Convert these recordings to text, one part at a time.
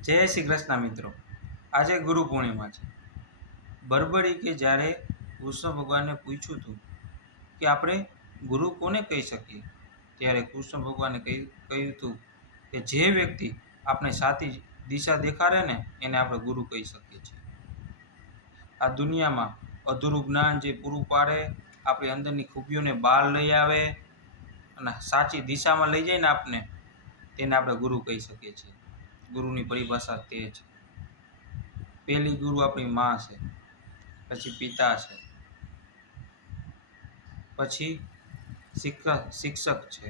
જય શ્રી કૃષ્ણ મિત્રો। આજે ગુરુ પૂર્ણિમા છે। બરબરી કે જ્યારે કૃષ્ણ ભગવાનને પૂછ્યું હતું કે આપણે ગુરુ કોને કહી શકીએ, ત્યારે કૃષ્ણ ભગવાને કહ્યું હતું કે જે વ્યક્તિ આપણે સાચી દિશા દેખાડે ને એને આપણે ગુરુ કહી શકીએ છીએ। આ દુનિયામાં અધૂરું જ્ઞાન જે પૂરું પાડે, આપણી અંદરની ખૂબીઓને બહાર લઈ આવે અને સાચી દિશામાં લઈ જાય ને આપને, તેને આપણે ગુરુ કહી શકીએ છીએ। ગુરુની પરિભાષા તે છે। પહેલી ગુરુ આપણી માં છે, પછી પિતા છે, પછી શિક્ષક છે,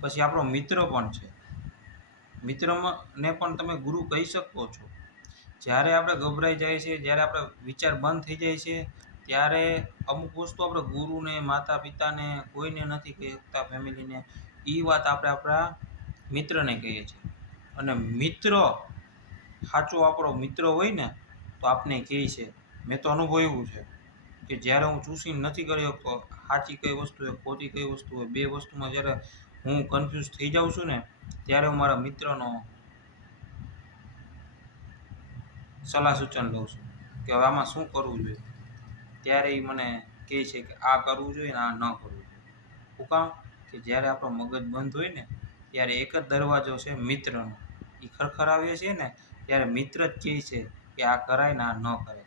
પછી આપણો મિત્ર પણ છે। મિત્રને પણ તમે ગુરુ કહી શકો છો। જ્યારે આપણે ગભરાઈ જાય છે, જ્યારે આપણે વિચાર બંધ થઈ જાય છે, ત્યારે અમુક વસ્તુ આપણે ગુરુને, માતા પિતાને, કોઈને નથી કહી શકતા, ફેમિલીને, એ વાત આપણે આપણા મિત્રને કહીએ છીએ। અને મિત્ર સાચો આપણો મિત્ર હોય ને તો આપને કહે છે, મેં તો અનુભવ્યું છે કે જ્યારે હું ચૂઝિંગ નથી કરી શકતો સાચી કઈ વસ્તુ હોય ખોટી કઈ વસ્તુ હોય, બે વસ્તુમાં જ્યારે હું કન્ફ્યુઝ થઈ જાઉં છું ને, ત્યારે હું મારા મિત્રનો સલાહ સૂચન લઉં છું કે હવે આમાં શું કરવું જોઈએ। ત્યારે એ મને કહે છે કે આ કરવું જોઈએ ને આ ન કરવું જોઈએ। શું કામ? કે જ્યારે આપણો મગજ બંધ હોય ને ત્યારે એક જ દરવાજો છે મિત્રનો, એ ખરખરાવીએ છીએ ને ત્યારે મિત્ર જ કહે છે કે આ કરાય ને આ ન કરાય।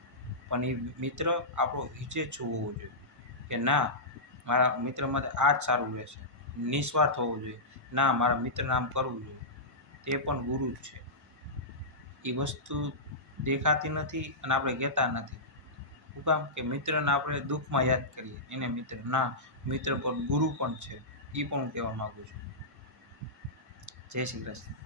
પણ એ મિત્ર આપણો હિચેચ્છુ હોવો જોઈએ કે ના, મારા મિત્ર માટે આ જ સારું રહેશે, નિસ્વાર્થ હોવો જોઈએ, ના મારા મિત્રને આમ કરવું જોઈએ। તે પણ ગુરુ જ છે। એ વસ્તુ દેખાતી નથી અને આપણે કહેતા નથી। શું કામ? કે મિત્રને આપણે દુઃખમાં યાદ કરીએ એને મિત્ર, ના, મિત્ર પણ ગુરુ પણ છે, એ પણ હું કહેવા માગું છું। જય શ્રી કૃષ્ણ।